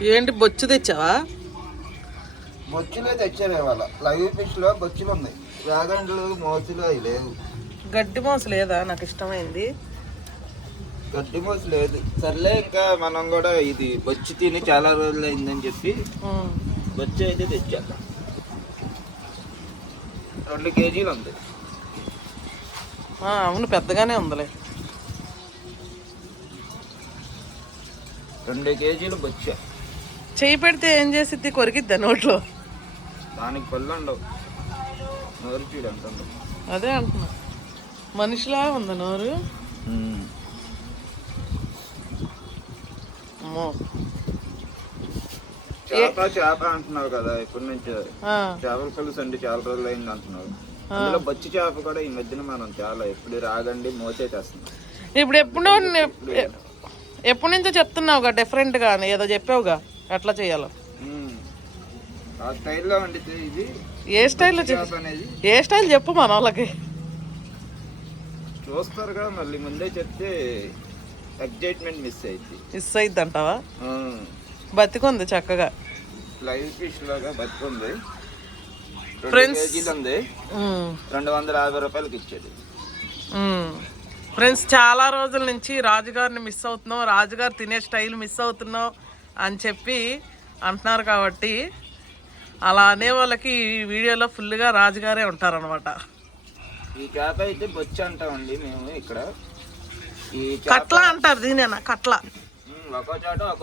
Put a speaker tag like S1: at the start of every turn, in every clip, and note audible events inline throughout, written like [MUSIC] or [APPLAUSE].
S1: ఏంటి బొచ్చు తెచ్చావా?
S2: బొచ్చులే తెచ్చారు ఇవాళ. లైవ్ ఫిష్లో బొచ్చులు ఉన్నాయి. వేగండ్లు మోసులు అవి లేవు.
S1: గడ్డి మోస లేదా? నాకు ఇష్టమైంది.
S2: గడ్డి మోసు లేదు. సర్లే ఇంకా మనం కూడా ఇది బొచ్చు తిని చాలా రోజులు అయిందని చెప్పి. బొచ్చు అయితే తెచ్చా. రెండు కేజీలు ఉంది.
S1: అవును పెద్దగానే ఉందిలే.
S2: రెండు కేజీలు బొచ్చా.
S1: చెయ్యి పెడితే ఏం చేసిద్ది? కొరికిద్దా నోట్లో?
S2: దానికి పళ్ళు ఉండవు నోరు చూడు ఎంత ఉండవు
S1: అదే అంటున్నా. మనిషిలా ఉంది నోరు?
S2: అమ్మో. చేప చేప అంటున్నావు కదా ఇప్పటి నుంచి. చేపల పులుసు అంటే చాలా రోజులు అయింది అంటున్నావు అందులో బొచ్చి చేప కూడా ఈ మధ్యన మనం చాలా ఎప్పుడు రాగండి మోసే చేస్తున్నాం.
S1: ఇప్పుడు ఎప్పుడో ఎప్పటి నుంచో చెప్తున్నావుగా డిఫరెంట్గా అని ఏదో చెప్పావుగా. ఎట్లా చేయాలో.
S2: ఆ స్టైల్లో వండితే ఇది
S1: ఏ స్టైల్లో అనేది. ఏ స్టైల్ చెప్పు మన వాళ్ళకి
S2: చూస్తారు కదా మళ్ళీ ముందే చెప్తే ఎగ్జైట్మెంట్ మిస్ అయింది
S1: మిస్ అయిద్ది అంటావా బతికుంది చక్కగా.
S2: లైవ్ ఫిష్ లాగా బతుకుంది.
S1: రెండు Friends. కేజీలు ఉంది.
S2: రెండు వందల యాభై రూపాయలకి ఇచ్చేది.
S1: ఫ్రెండ్స్ చాలా రోజుల నుంచి రాజుగారిని మిస్ అవుతున్నాం రాజుగారు తినే స్టైల్ మిస్ అవుతున్నాం అని చెప్పి అంటున్నారు కాబట్టి అలా అనే వాళ్ళకి ఈ వీడియోలో ఫుల్గా రాజుగారే ఉంటారనమాట
S2: ఈ చేప అయితే బొచ్చు అంటామండి మేము ఇక్కడ.
S1: కట్ల అంటారు దీనేనా? కట్ల.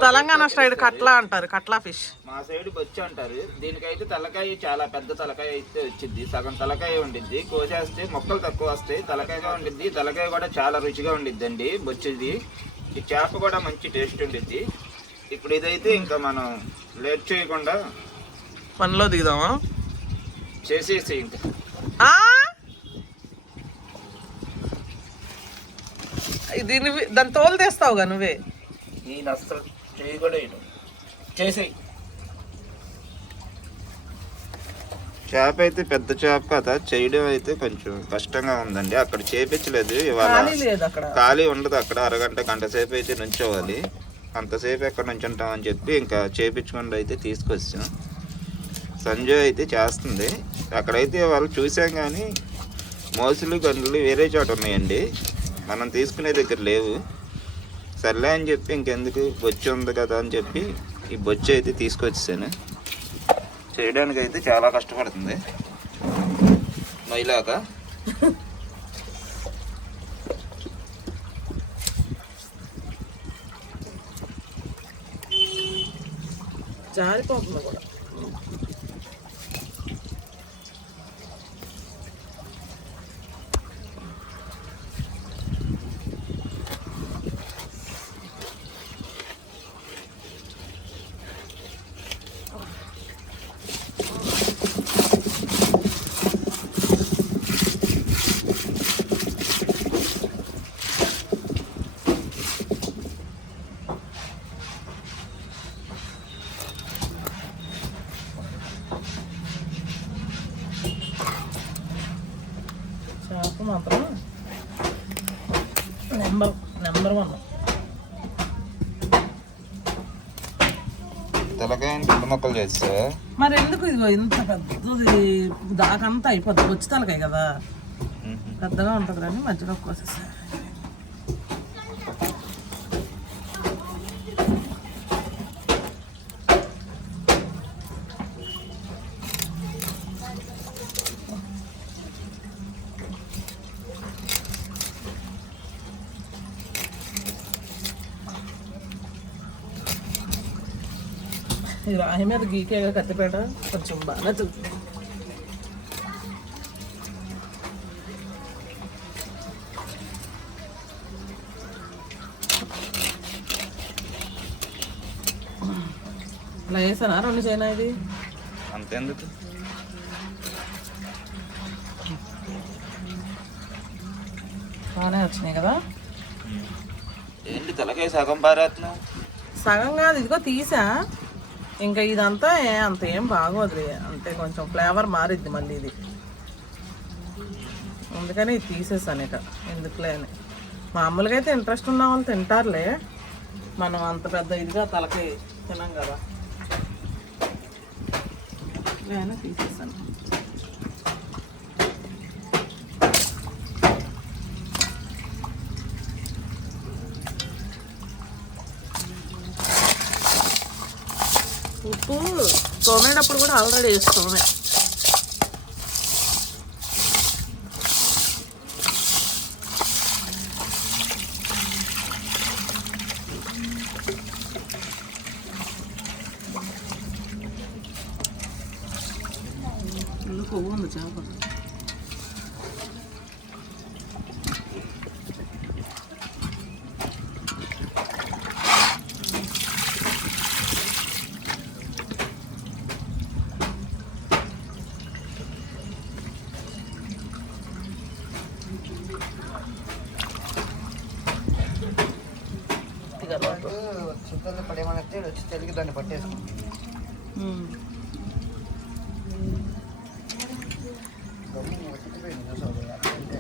S1: తెలంగాణ స్టైల్ కట్ల అంటారు కట్ల ఫిష్.
S2: మా సైడ్ బొచ్చు అంటారు. దీనికైతే తలకాయ చాలా పెద్ద తలకాయ అయితే వచ్చింది. సగం తలకాయ ఉండిద్ది. కోసేస్తే మొక్కలు తక్కువ వస్తాయి. తలకాయగా ఉండిద్ది. తలకాయ కూడా చాలా రుచిగా ఉండిద్ది అండి బొచ్చుది. ఈ చేప కూడా మంచి టేస్ట్ ఉండిద్ది. ఇప్పుడు ఇదైతే ఇంకా మనం లేట్ చేయకుండా
S1: పనిలో దిగుదామా?
S2: చేసేసి ఇంకా.
S1: నువ్వు దాని తోలు తెస్తావుగా నువ్వే.
S2: నేను అస్సలు చేయి కూడా. చేసేయి. చేప అయితే పెద్ద చేప కదా చేయడం అయితే కొంచెం కష్టంగా ఉందండి. అక్కడ చేపించలేదు ఇవాళ ఖాళీ లేదు అక్కడ. ఖాళీ ఉండదు అక్కడ. అరగంట గంట సేపు అయితే నుంచోవాలి. అంతసేపు ఎక్కడ నుంచి ఉంటామని చెప్పి ఇంకా చేపించకుండా అయితే తీసుకొచ్చాం. సంజయ్ అయితే చేస్తుంది. అక్కడైతే వాళ్ళు చూసాం కానీ మోసులు గంటలు వేరే చోట ఉన్నాయండి. మనం తీసుకునే దగ్గర లేవు. సర్లే అని చెప్పి ఇంకెందుకు? బొచ్చు ఉంది కదా అని చెప్పి ఈ బొచ్చు అయితే తీసుకొచ్చాను. చేయడానికి అయితే చాలా కష్టపడుతుంది. మైలాక [LAUGHS]
S1: జారిపోతుంది కూడా చేప మాత్రం నెంబర్ నెంబర్ వన్
S2: తలకాయ రెండు మొక్కలు చేస్తా?
S1: మరి ఎందుకు ఇదిగో ఇంత పెద్దది దాకంతా అయిపోద్ది? వచ్చి తలకాయ కదా పెద్దగా ఉంటుంది కానీ మధ్యలో కోసేసా. ఈ రాయి మీద గీకేగా కత్తిపేట కొంచెం బాగా తెలుస్తుంది ఇలా వేసానా రెండు చైనా ఇది? అంతెందుకు? బాగానే వచ్చినాయి కదా?
S2: ఏంటి తలకాయ సగం పారేస్తున్నావు?
S1: సగం కాదు ఇదిగో తీసా. ఇంకా ఇదంతా అంత ఏం బాగోదులే. అంతే కొంచెం ఫ్లేవర్ మారిద్ది మళ్ళీ ఇది. అందుకని ఇది తీసేసాను ఇక. ఎందుకులే అని. మామూలుగా అయితే ఇంట్రెస్ట్ ఉన్న వాళ్ళు తింటారులే. మనం అంత పెద్ద ఇదిగా తలకి తినాం కదా. నేను తీసేసాను ఉప్పు తోమేటప్పుడు కూడా ఆల్రెడీ వేసుకోమే కొవ్వు ఉంది చేప
S2: చుక్కలు పడేమనంటే వచ్చి తెలిగి దాన్ని పట్టేసుకుంటాం గమ్మున ఉతికిపోయింది చూసావు కదా, అంటే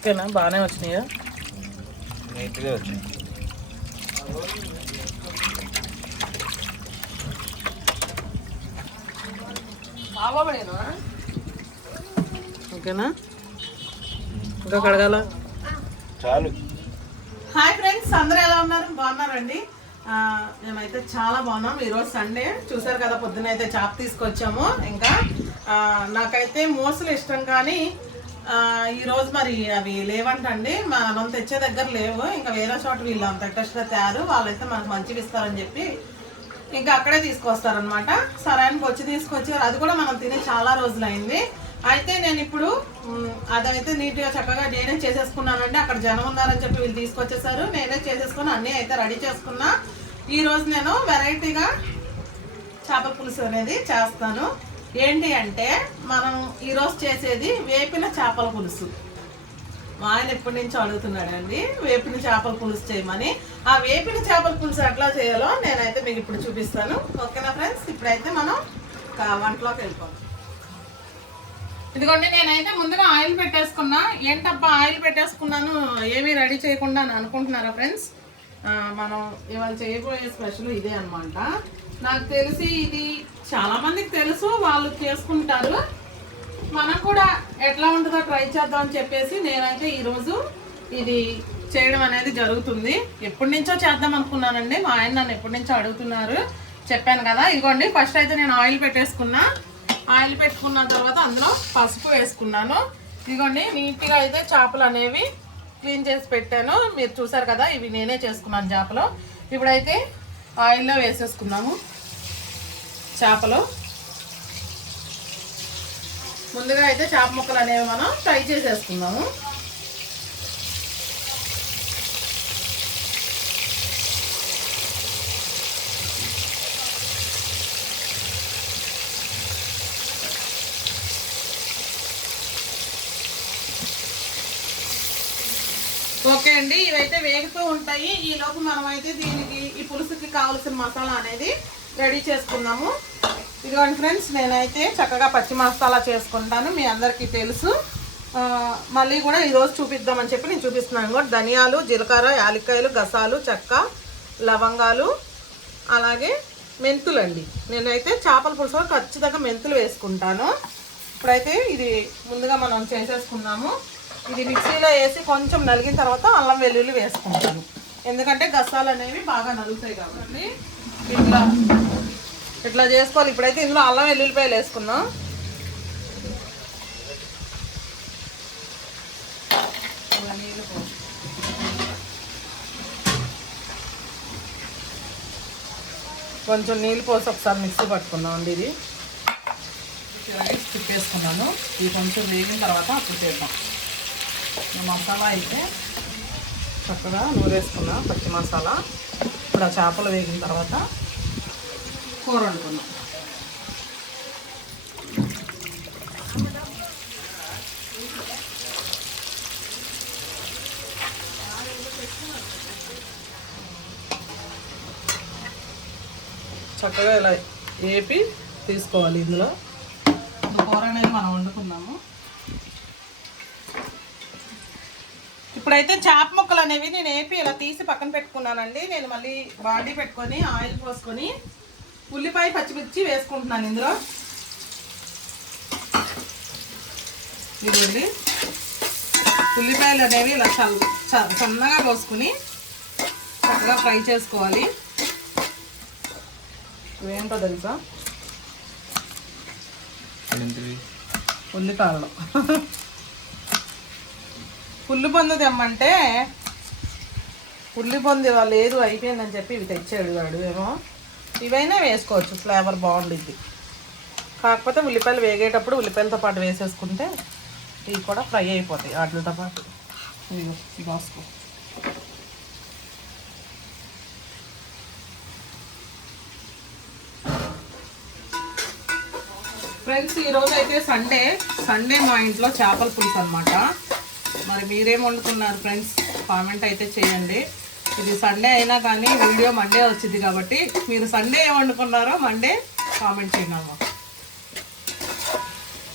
S1: ఓకేనా? బాగానే వచ్చినాయా?
S2: నీట్గా వచ్చింది
S1: ఓకేనా? ఇంకా కడగాల? చాలు. హాయ్ ఫ్రెండ్స్ అందరూ ఎలా ఉన్నారు? బాగున్నారండి. ఆ, మేమైతే చాలా బాగున్నాం. ఈరోజు సండే. చూసారు కదా పొద్దున అయితే చాప్ తీసుకొచ్చాము. ఇంకా నాకైతే మోసలు ఇష్టం కానీ ఈరోజు మరి అవి లేవంటండి. మనం తెచ్చే దగ్గర లేవు. ఇంకా వేరే చోట వీళ్ళు అంత ఇంట్రెస్ట్గా తయారు. వాళ్ళైతే మనకు మంచిగా ఇస్తారని చెప్పి ఇంకా అక్కడే తీసుకొస్తారనమాట సరానికి వచ్చి తీసుకొచ్చారు అది కూడా మనం తిని చాలా రోజులైంది. అయితే నేను ఇప్పుడు అదైతే నీట్గా చక్కగా నేనే చేసేసుకున్నానండి. అక్కడ జనం ఉన్నారని చెప్పి వీళ్ళు తీసుకొచ్చేసారు. నేనే చేసేసుకుని అన్నీ అయితే రెడీ చేసుకున్నా. ఈ రోజు నేను వెరైటీగా చేపల పులుసు అనేది చేస్తాను. ఏంటి అంటే మనం ఈరోజు చేసేది వేపిన చేపల పులుసు. మా ఆయన ఎప్పటి నుంచో అడుగుతున్నాడండి వేపిన చేపల పులుసు చేయమని. ఆ వేపిన చేపల పులుసు ఎట్లా చేయాలో నేనైతే మీకు ఇప్పుడు చూపిస్తాను. ఓకేనా ఫ్రెండ్స్? ఇప్పుడైతే మనం వంటలోకి వెళ్ళిపోతాం ఇదిగోండి నేనైతే ముందుగా ఆయిల్ పెట్టేసుకున్నా. ఏంటబ్బా ఆయిల్ పెట్టేసుకున్నాను? ఏమీ రెడీ చేయకుండా అని అనుకుంటున్నారా ఫ్రెండ్స్? మనం ఇవాళ చేయబోయే స్పెషల్ ఇదే అనమాట నాకు తెలిసి ఇది చాలా మందికి తెలుసు వాళ్ళు చేసుకుంటారు. మనం కూడా ఎట్లా ఉంటుందో ట్రై చేద్దాం అని చెప్పేసి నేనైతే ఈరోజు ఇది చేయడం అనేది జరుగుతుంది. ఎప్పటి నుంచో చేద్దాం అనుకున్నానండి. మా ఆయన నన్ను ఎప్పటి నుంచో అడుగుతున్నారు. చెప్పాను కదా ఇదిగోండి ఫస్ట్ అయితే నేను ఆయిల్ పెట్టేసుకున్నా. ఆయిల్ పెట్టుకున్న తర్వాత అందులో పసుపు వేసుకున్నాను. ఇదిగోండి నీట్గా అయితే చేపలు అనేవి క్లీన్ చేసి పెట్టాను. మీరు చూసారు కదా ఇవి నేనే చేసుకున్నాను చేపలు. ఇప్పుడైతే ఆయిల్లో వేసేసుకున్నాము చేపలు. ముందుగా అయితే చేప ముక్కలు అనేవి మనం ఫ్రై చేసేసుకుందాము. ఓకే అండి ఇవైతే వేగుతూ ఉంటాయి. ఈ మనం అయితే దీనికి ఈ పులుసుకి కావాల్సిన మసాలా అనేది రెడీ చేసుకుందాము ఇదిగోండి ఫ్రెండ్స్ నేనైతే చక్కగా పచ్చి మసాలా చేసుకుంటాను మీ అందరికీ తెలుసు. మళ్ళీ కూడా ఈరోజు చూపిద్దామని చెప్పి నేను చూపిస్తున్నాను. కూడా ధనియాలు జీలకర్ర యాలక్కాయలు గసాలు చెక్క లవంగాలు అలాగే మెంతులు అండి నేనైతే చేపల పులుసులో ఖచ్చితంగా మెంతులు వేసుకుంటాను. ఇప్పుడైతే ఇది ముందుగా మనం చేసేసుకున్నాము. ఇది మిక్సీలో వేసి కొంచెం నలిగిన తర్వాత అల్లం వెల్లుల్లి వేసుకుంటాను. ఎందుకంటే గసాలు అనేవి బాగా నలుగుతాయి కాబట్టి ఇట్లా ఇట్లా చేసుకోవాలి. ఇప్పుడైతే ఇందులో అల్లం వెల్లుల్లిపాయలు వేసుకుందాం కొంచెం నీళ్ళు పోసి ఒకసారి మిక్సీ పట్టుకుందాం అండి ఇది. రైస్ తిప్పేసుకున్నాను. ఇది కొంచెం వేగిన తర్వాత అప్పుడు చేద్దాం మసాలా అయితే చక్కగా నూనె వేసుకున్నాం పచ్చి మసాలా. ఇప్పుడు ఆ చేపలు వేగిన తర్వాత కూర వండుకున్నాం చక్కగా ఇలా ఏపి తీసుకోవాలి ఇందులో. ఇప్పుడైతే చేప ముక్కలు అనేవి నేను వేపి ఇలా తీసి పక్కన పెట్టుకున్నానండి. నేను మళ్ళీ బాడీ పెట్టుకొని ఆయిల్ పోసుకొని ఉల్లిపాయ పచ్చిమిర్చి వేసుకుంటున్నాను ఇందులో. ఇదిగోండి. ఉల్లిపాయలు అనేవి ఇలా సన్నగా పోసుకుని చక్కగా ఫ్రై చేసుకోవాలి. ఏంటో తెలుసా? ఉల్లిపాయలు. [LAUGHS] పుల్లిపందు తెమ్మంటే పుల్లి పొంది లేదు అయిపోయిందని చెప్పి ఇవి తెచ్చాడు వాడు ఏమో. ఇవైనా వేసుకోవచ్చు ఫ్లేవర్ బాగుండిద్ది. కాకపోతే ఉల్లిపాయలు వేగేటప్పుడు ఉల్లిపాయలతో పాటు వేసేసుకుంటే ఇవి కూడా ఫ్రై అయిపోతాయి వాటితో పాటు. బాసుకో ఫ్రెండ్స్ ఈరోజు అయితే సండే సండే మా ఇంట్లో చేపల పులుసు అనమాట మరి మీరేం వండుకున్నారు ఫ్రెండ్స్? కామెంట్ అయితే చేయండి. ఇది సండే అయినా కానీ వీడియో మండే వచ్చింది కాబట్టి మీరు సండే ఏం వండుకున్నారో మండే కామెంట్ చేయండి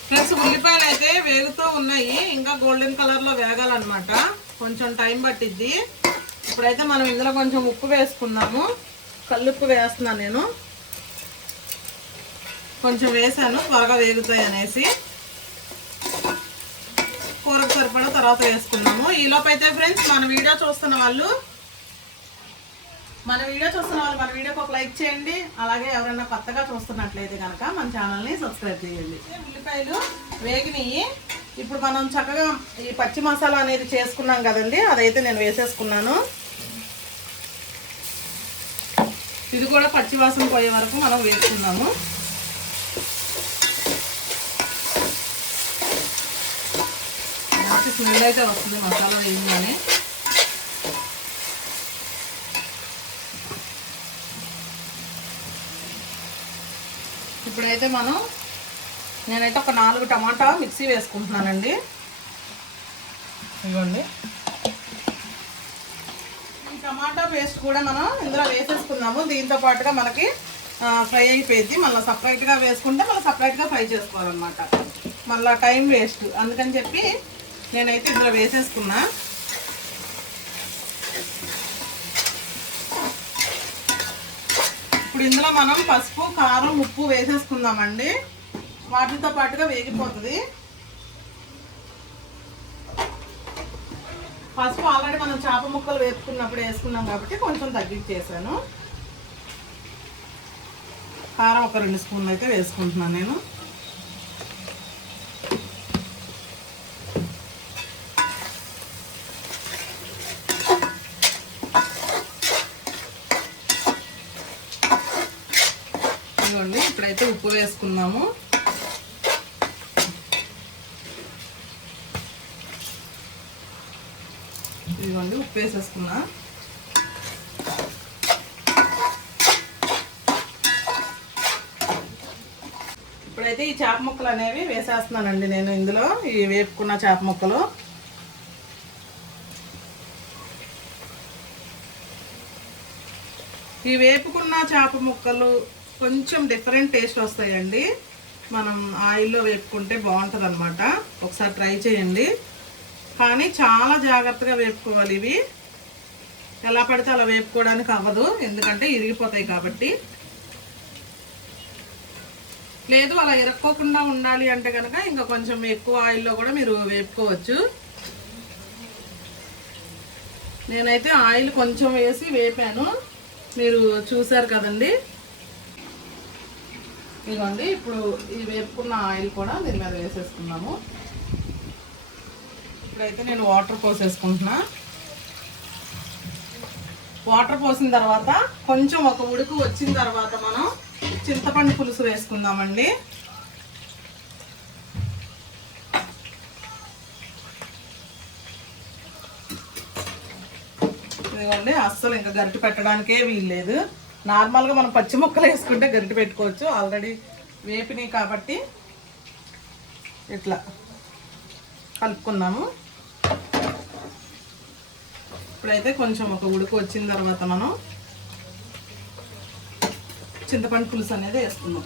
S1: ఫ్రెండ్స్ ఉల్లిపాయలు అయితే వేగుతూ ఉన్నాయి. ఇంకా గోల్డెన్ కలర్లో వేగాలన్నమాట. కొంచెం టైం పట్టిద్ది. ఇప్పుడైతే మనం ఇందులో కొంచెం ఉప్పు వేసుకుందాము. కల్లుప్పు వేస్తున్నాను నేను. కొంచెం వేసాను త్వరగా వేగుతాయి అనేసి. కూరకు తర్వాత వేసుకున్నాము ఈలోపు అయితే ఫ్రెండ్స్ మన వీడియో చూస్తున్న వాళ్ళు మన వీడియో చూస్తున్న వాళ్ళు మన వీడియోకి ఒక లైక్ చేయండి. అలాగే ఎవరైనా కొత్తగా చూస్తున్నట్లయితే కనుక మన ఛానల్ని సబ్స్క్రైబ్ చేయండి. ఉల్లిపాయలు వేగినాయి. ఇప్పుడు మనం చక్కగా ఈ పచ్చి మసాలా అనేది చేసుకున్నాం కదండి అదైతే నేను వేసేసుకున్నాను. ఇది కూడా పచ్చి వాసన పోయే వరకు మనం వేసుకున్నాము మంచి స్మెల్ అయితే వస్తుంది మసాలా వేయగానే. ఇప్పుడైతే మనం నేనైతే ఒక నాలుగు టమాటా మిక్సీ వేసుకుంటున్నానండి. ఇవ్వండి. ఈ టమాటా పేస్ట్ కూడా మనం ఇందులో వేసేసుకుందాము. దీంతో పాటుగా మనకి ఫ్రై అయిపోయింది. మళ్ళీ సపరేట్గా వేసుకుంటే మళ్ళీ సపరేట్గా ఫ్రై చేసుకోవాలన్నమాట. మళ్ళీ టైం వేస్ట్. అందుకని చెప్పి నేనైతే ఇందులో వేసేసుకున్నా. ఇప్పుడు ఇందులో మనం పసుపు కారం ఉప్పు వేసేసుకుందామండి. వాటితో పాటుగా వేగిపోతుంది. పసుపు ఆల్రెడీ మనం చేప ముక్కలు వేసుకున్నప్పుడు వేసుకున్నాం కాబట్టి కొంచెం తగ్గించేసాను. కారం ఒక రెండు స్పూన్లు అయితే వేసుకుంటున్నాను నేను ఇదిగోండి ఇప్పుడైతే ఉప్పు వేసుకుందాము. ఇదిగోండి ఉప్పు వేసేసుకున్నా. ఇప్పుడైతే ఈ చేప ముక్కలు అనేవి వేసేస్తున్నానండి నేను ఇందులో ఈ వేపుకున్న చేప ముక్కలు. ఈ వేపుకున్న చేప ముక్కలు కొంచెం డిఫరెంట్ టేస్ట్ వస్తాయండి. మనం ఆయిల్లో వేపుకుంటే బాగుంటుంది అనమాట ఒకసారి ట్రై చేయండి. కానీ చాలా జాగ్రత్తగా వేపుకోవాలి ఇవి. ఎలా పడితే అలా వేపుకోవడానికి అవ్వదు. ఎందుకంటే ఇరిగిపోతాయి కాబట్టి. లేదు అలా ఇరక్కోకుండా ఉండాలి అంటే కనుక ఇంకా కొంచెం ఎక్కువ ఆయిల్లో కూడా మీరు వేపుకోవచ్చు. నేనైతే ఆయిల్ కొంచెం వేసి వేపాను. మీరు చూసారు కదండి. ఇదిగోండి ఇప్పుడు ఈ వేపుకున్న ఆయిల్ కూడా దీని మీద వేసేసుకున్నాము. ఇప్పుడైతే నేను వాటర్ పోసేసుకుంటున్నా. వాటర్ పోసిన తర్వాత కొంచెం ఒక ఉడుకు వచ్చిన తర్వాత మనం చింతపండు పులుసు వేసుకుందామండి. ఇదిగోండి అస్సలు ఇంకా గరిటె పెట్టడానికే వీల్లేదు. నార్మల్గా మనం పచ్చి ముక్కలు వేసుకుంటే గరిటె పెట్టుకోవచ్చు. ఆల్రెడీ వేపినాయి కాబట్టి ఇట్లా కలుపుకున్నాము ఇప్పుడైతే కొంచెం ఒక ఉడుకు వచ్చిన తర్వాత మనం చింతపండు పులుసు అనేది వేస్తున్నాం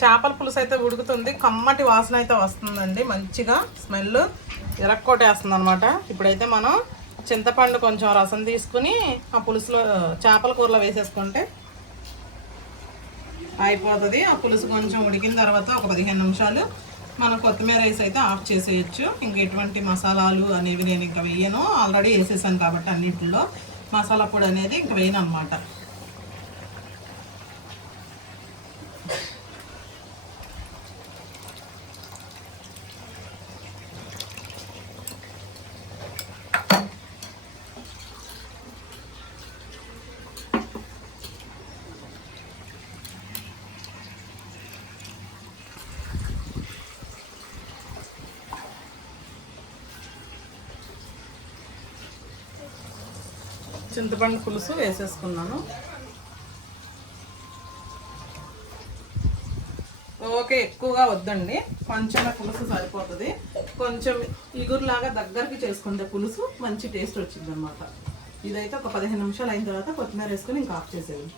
S1: చేపల పులుసు అయితే ఉడుకుతుంది. కమ్మటి వాసన అయితే వస్తుందండి. మంచిగా స్మెల్ ఎరక్కోటేస్తుంది అనమాట ఇప్పుడైతే మనం చింతపండు కొంచెం రసం తీసుకుని ఆ పులుసులో చేపల కూరలో వేసేసుకుంటే అయిపోతుంది. ఆ పులుసు కొంచెం ఉడికిన తర్వాత ఒక పదిహేను నిమిషాలు మనం కొత్తిమీర రైస్ అయితే ఆఫ్ చేసేయచ్చు. ఇంక ఎటువంటి మసాలాలు అనేవి నేను ఇంకా వేయను. ఆల్రెడీ వేసేసాను కాబట్టి అన్నింటిలో. మసాలా పొడి అనేది ఇంకా వేయను అనమాట చింతపండు పులుసు వేసేసుకున్నాను. ఓకే ఎక్కువగా వద్దండి. కొంచెం పులుసు సరిపోతుంది. కొంచెం ఇగురులాగా దగ్గరికి చేసుకుంటే పులుసు మంచి టేస్ట్ వచ్చింది అనమాట ఇదైతే ఒక పదిహేను నిమిషాలు అయిన తర్వాత కొత్తిమీర వేసుకొని ఇంకా ఆఫ్ చేసేది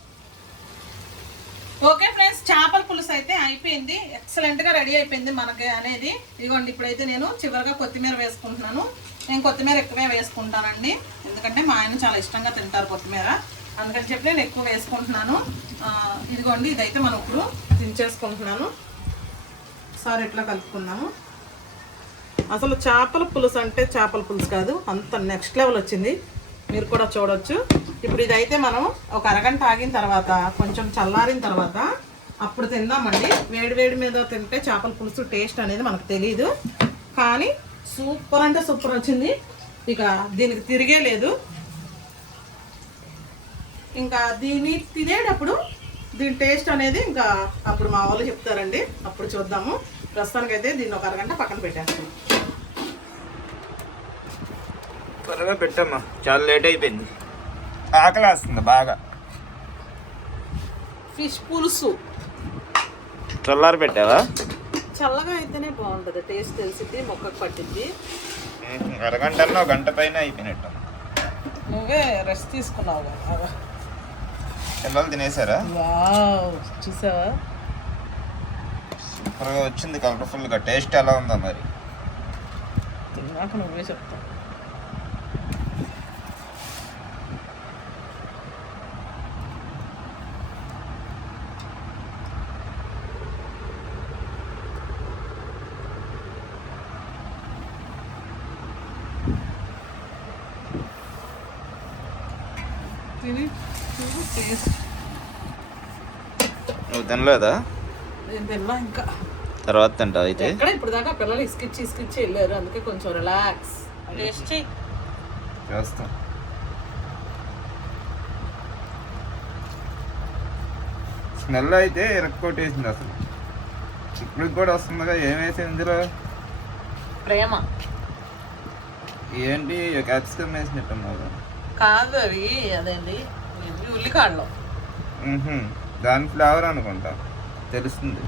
S1: ఓకే ఫ్రెండ్స్ చేపల పులుసు అయితే అయిపోయింది. ఎక్సలెంట్గా రెడీ అయిపోయింది మనకి అనేది. ఇదిగోండి ఇప్పుడైతే నేను చివరిగా కొత్తిమీర వేసుకుంటున్నాను. నేను కొత్తిమీర ఎక్కువే వేసుకుంటానండి. ఎందుకంటే మా ఆయన చాలా ఇష్టంగా తింటారు కొత్తిమీర. అందుకని చెప్పి నేను ఎక్కువ వేసుకుంటున్నాను. ఇదిగోండి ఇదైతే మనం ఇప్పుడు దించేసుకుంటున్నాను. సార్ ఎట్లా కలుపుకుందాము. అసలు చేపల పులుసు అంటే చేపల పులుసు కాదు అంత నెక్స్ట్ లెవెల్ వచ్చింది. మీరు కూడా చూడొచ్చు. ఇప్పుడు ఇదైతే మనం ఒక అరగంట ఆగిన తర్వాత కొంచెం చల్లారిన తర్వాత అప్పుడు తిందామండి. వేడి వేడి మీద తింటే చేపల పులుసు టేస్ట్ అనేది మనకు తెలియదు కానీ సూపర్ అంటే సూపర్ వచ్చింది. ఇక దీనికి తిరిగే లేదు. ఇంకా దీన్ని తినేటప్పుడు దీని టేస్ట్ అనేది ఇంకా అప్పుడు మా వాళ్ళు చెప్తారండి. అప్పుడు చూద్దాము. ప్రస్తుతానికైతే దీన్ని ఒక అరగంట పక్కన పెట్టేస్తాం
S2: త్వరగా పెట్టమ్మా. చాలా లేట్ అయిపోయింది. ఆకలి వేస్తుంది బాగా.
S1: ఫిష్ పులుసు.
S2: చల్లారి పెట్టావా?
S1: చల్లగా అయితేనే బాగుంటుంది. టేస్ట్ తెలిసిద్ది మొక్కకు పట్టిద్ది.
S2: అరగంట అన్న గంట పైన అయిపోయినట్టు.
S1: నువ్వే రెస్ట్ తీసుకున్నావు కదా.
S2: పిల్లలు తినేసారా? చూసావా? సూపర్గా వచ్చింది కలర్ఫుల్గా టేస్ట్ ఎలా ఉందా మరి. తిన్నాక నువ్వే చెప్తావు తిని చూడు టేస్ట్ నువ్వు తినలేదా?
S1: నేను తిన్నా ఇంకా.
S2: తర్వాత తింటావు అయితే. ఎక్కడ
S1: ఇప్పుడు దాకా పిల్లలు ఇసుకిచ్చి ఇసుకిచ్చి వెళ్ళారు. అందుకే కొంచెం రిలాక్స్ చెయ్యి చేస్తాం.
S2: స్మెల్ అయితే ఇరక్కొట్టేసింది అసలు. ఇప్పుడు కూడా వస్తుందిగా ఏం వేసింది ఇందులో? ప్రేమ. ఏంటి క్యాప్సికమ్ వేసినట్టున్నావు.
S1: కాదు అవి అదేంటి? ఇవి
S2: ఉల్లికాడలు. దాని ఫ్లేవర్ అనుకుంటా. తెలుస్తుంది.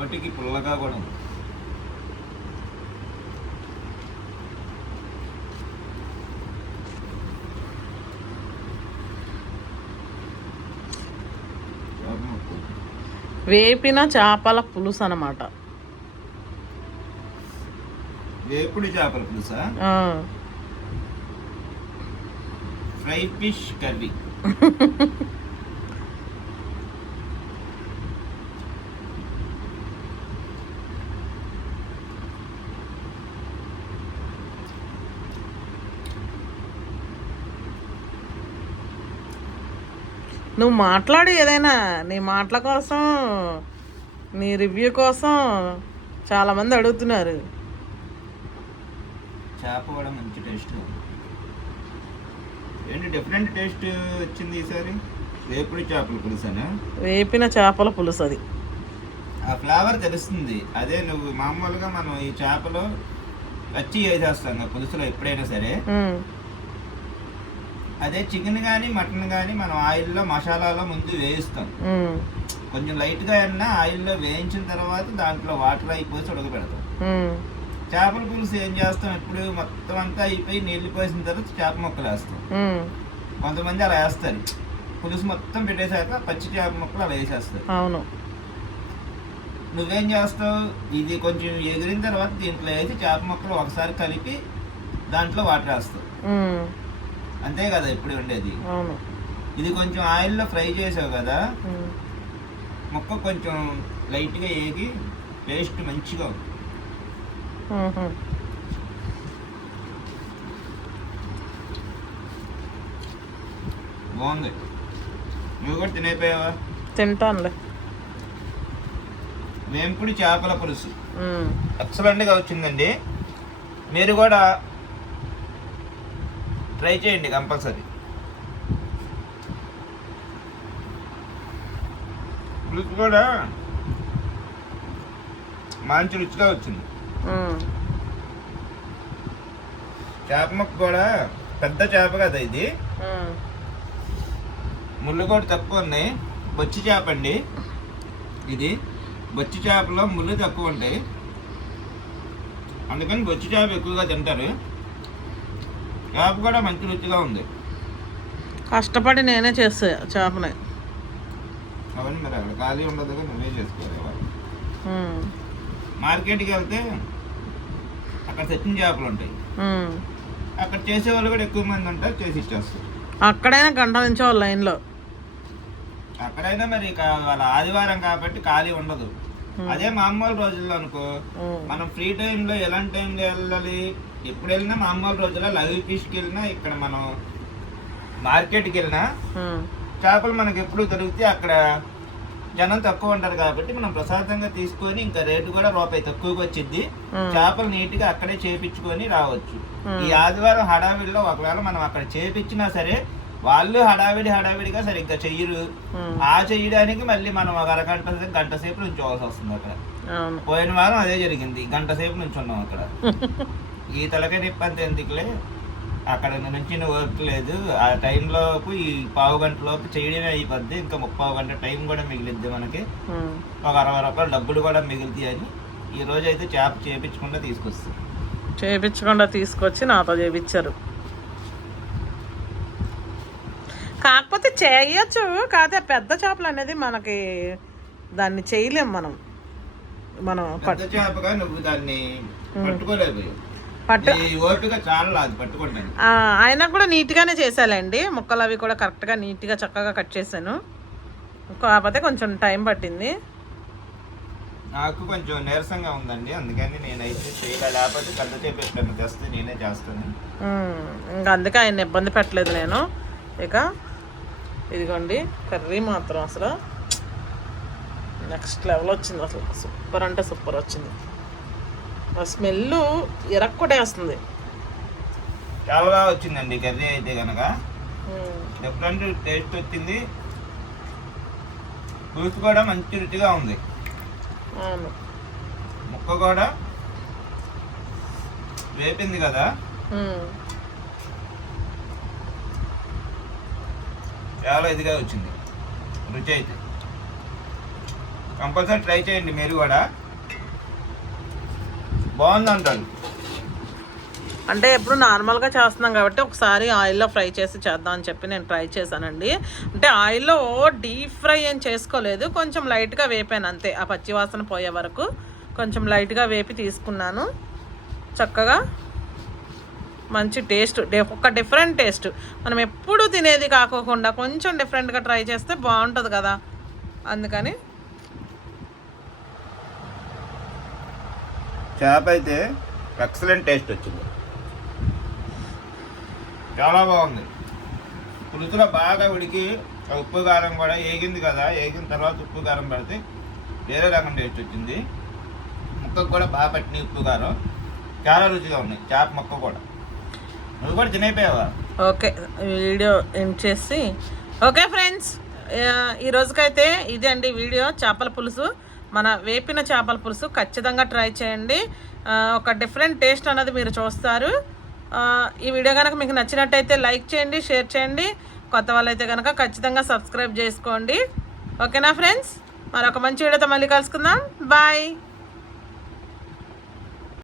S2: నోటికి పుల్లగా కూడా ఉంది.
S1: వేపిన చేపల పులుసు అనమాట
S2: వేపుడు చేపల పులుసా? Fry fish curry. [LAUGHS]
S1: నువ్వు మాట్లాడు ఏదైనా. నీ మాటల కోసం నీ రివ్యూ కోసం చాలామంది అడుగుతున్నారు.
S2: చేప కూడా మంచి టేస్ట్. ఏంటి డిఫరెంట్ టేస్ట్ వచ్చింది ఈసారి? వేపుడు చేపల పులుసనా?
S1: వేపిన చేపల పులుసు అది.
S2: ఆ ఫ్లేవర్ తెలుస్తుంది. అదే నువ్వు మామూలుగా మనం ఈ చేపలు పచ్చి వేసేస్తాం కదా పులుసులో ఎప్పుడైనా సరే. అదే చికెన్ కానీ మటన్ కానీ మనం ఆయిల్లో మసాలాలో ముందు వేయిస్తాం. కొంచెం లైట్గా అయినా ఆయిల్లో వేయించిన తర్వాత దాంట్లో వాటర్ అయిపోయి ఉడకబెడతాం. చేపల పులుసు ఏం చేస్తాం? ఇప్పుడు మొత్తం అంతా అయిపోయి నీళ్ళు పోసిన తర్వాత చేప ముక్కలు వేస్తాం. కొంతమంది అలా వేస్తారు. పులుసు మొత్తం పెట్టేశాక పచ్చి చేప ముక్కలు అలా వేసేస్తారు. అవును. నువ్వేం చేస్తావు? ఇది కొంచెం ఎగిరిన తర్వాత దీంట్లో వేసి చేప ముక్కలు ఒకసారి కలిపి దాంట్లో వాటర్ వేస్తావు అంతే కదా ఇప్పుడు ఉండేది. అవును. ఇది కొంచెం ఆయిల్లో ఫ్రై చేసావు కదా ముక్క కొంచెం లైట్గా ఏగి టేస్ట్ మంచిగా. బాగుంది. నువ్వు కూడా తినైపోయావా? తింటానులే. వేంపుడి చేపల పులుసు. ఎక్సలెంట్గా వచ్చిందండి. మీరు కూడా ట్రై చేయండి కంపల్సరీ. పులుసు కూడా మంచి రుచిగా వచ్చింది. చేప ముక్క కూడా పెద్ద చేప కదా ఇది. ముళ్ళు కూడా తక్కువ ఉన్నాయి. బొచ్చి చేప అండి. ఇది బొచ్చి చేపలో ముళ్ళు తక్కువ ఉంటాయి. అందుకని బొచ్చి చేప ఎక్కువగా తింటారు. చేప కూడా మంచి రుచిగా ఉంది.
S1: కష్టపడి నేనే చేస్తా చేపని.
S2: అవన్నీ మరి అక్కడ ఖాళీ ఉండదు కదా నువ్వే చేసుకోవాలి మార్కెట్కి వెళ్తే అక్కడ తెచ్చిన చేపలు ఉంటాయి. అక్కడ చేసే వాళ్ళు కూడా ఎక్కువ మంది ఉంటారు చేసి ఇచ్చేస్తారు.
S1: అక్కడైనా గంట నుంచి లైన్లో.
S2: అక్కడైనా మరి ఇక వాళ్ళ ఆదివారం కాబట్టి ఖాళీ ఉండదు. అదే మామూలు రోజుల్లో అనుకో మనం ఫ్రీ టైంలో ఎలాంటి టైంలో వెళ్ళాలి? ఎప్పుడు వెళ్ళినా మామూలు రోజుల్లో లైవ్ ఫిష్కి వెళ్ళినా ఇక్కడ మనం మార్కెట్కి వెళ్ళినా చేపలు మనకి ఎప్పుడు దొరికితే అక్కడ జనం తక్కువ ఉంటారు కాబట్టి మనం ప్రశాంతంగా తీసుకొని ఇంకా రేటు కూడా రూపాయి తక్కువకి వచ్చింది. చేపలు నీట్గా అక్కడే చేపించుకొని రావచ్చు. ఈ ఆదివారం హడావిడిలో ఒకవేళ మనం అక్కడ చేపించినా సరే వాళ్ళు హడావిడి హడావిడిగా సరిగ్గా చెయ్యరు. ఆ. చెయ్యడానికి మళ్ళీ మనం ఒక అరగంట గంట సేపు నుంచోవాల్సి వస్తుంది అక్కడ. పోయిన వారం అదే జరిగింది. గంట సేపు నుంచి ఉన్నాం అక్కడ. [LAUGHS] ఈ తలకాయ నొప్పి అంత ఎందుకులే? అక్కడ నుంచి వర్క్ లేదు. ఆ టైంలోపు ఈ పావు గంటలోపు చేయడమే అయిపోద్ది. ఇంకా ముప్పావు గంట టైం కూడా మిగిలిద్ది మనకి. ఒక అరవై రూపాయలు డబ్బులు కూడా మిగులుతాయి అని ఈ రోజు అయితే చేప చేపించకుండా తీసుకొస్తాం
S1: చేపించకుండా తీసుకొచ్చి నాతో చేపించారు. కాకపోతే చేయొచ్చు. కాదే పెద్ద చేపలు అనేది మనకి దాన్ని చేయలేం మనం. మనం
S2: పెద్ద చేపగా నువ్వు దాన్ని పట్టుకోలేకపోయావు. పట్టు
S1: ఆయన కూడా నీట్గానే చేశాలండి. ముక్కలు అవి కూడా కరెక్ట్గా నీట్గా చక్కగా కట్ చేశాను. కాకపోతే కొంచెం టైం పట్టింది.
S2: నాకు కొంచెం నీరసంగా ఉందండి. అందుకని నేనైతే లేకపోతే పెద్ద చేప ఎప్పుడైనా తెస్తే నేనే చేస్తాను.
S1: ఇంకా అందుకే ఆయన ఇబ్బంది పెట్టలేదు నేను. ఇక ఇదిగోండి. కర్రీ మాత్రం అసలు నెక్స్ట్ లెవెల్ వచ్చింది. అసలు సూపర్ అంటే సూపర్ వచ్చింది. ఆ స్మెల్ ఎరక్కొట్టేస్తుంది.
S2: చాలా బాగా వచ్చిందండి కర్రీ అయితే కనుక డిఫరెంట్ టేస్ట్ వచ్చింది. పులుసు కూడా మంచి రుచిగా ఉంది. ముక్క కూడా వేపింది కదా. చాలా ఇదిగా వచ్చింది. రుచి అయితే. కంపల్సరీ ట్రై చేయండి మీరు కూడా. బాగుంది అంటారు
S1: అంటే ఎప్పుడు నార్మల్గా చేస్తున్నాం కాబట్టి ఒకసారి ఆయిల్లో ఫ్రై చేసి చేద్దాం అని చెప్పి నేను ట్రై చేశానండి. అంటే ఆయిల్లో డీప్ ఫ్రై ఏం చేసుకోలేదు. కొంచెం లైట్గా వేపాను అంతే. ఆ పచ్చి వాసన పోయే వరకు కొంచెం లైట్గా వేపి తీసుకున్నాను. చక్కగా మంచి టేస్ట్ ఒక డిఫరెంట్ టేస్ట్. మనం ఎప్పుడు తినేది కాకోకుండా కొంచెం డిఫరెంట్గా ట్రై చేస్తే బాగుంటుంది కదా. అందుకని చేప అయితే ఎక్సలెంట్ టేస్ట్ వచ్చింది. చాలా బాగుంది. పులుసులో బాగా ఉడికి ఉప్పు కారం కూడా ఏగింది కదా ఏగిన తర్వాత ఉప్పు కారం పెడితే వేరే రకం టేస్ట్ వచ్చింది. ముక్కకు కూడా బాగా పట్టినాయి ఉప్పు కారం. చాలా రుచిగా ఉన్నాయి చేప ముక్క కూడా. నువ్వు కూడా తినైపోయావా? ఓకే వీడియో ఎండ్ చేసి. ఓకే ఫ్రెండ్స్ ఈ రోజుకైతే ఇదే అండి వీడియో చేపల పులుసు. మన వేపిన చేపల పులుసు ఖచ్చితంగా ట్రై చేయండి. ఒక డిఫరెంట్ టేస్ట్ అన్నది మీరు చూస్తారు. ఈ వీడియో కనుక మీకు నచ్చినట్టయితే లైక్ చేయండి షేర్ చేయండి. కొత్త వాళ్ళైతే కనుక ఖచ్చితంగా సబ్స్క్రైబ్ చేసుకోండి. ఓకేనా ఫ్రెండ్స్? మరొక మంచి వీడియోతో మళ్ళీ కలుసుకుందాం. బాయ్.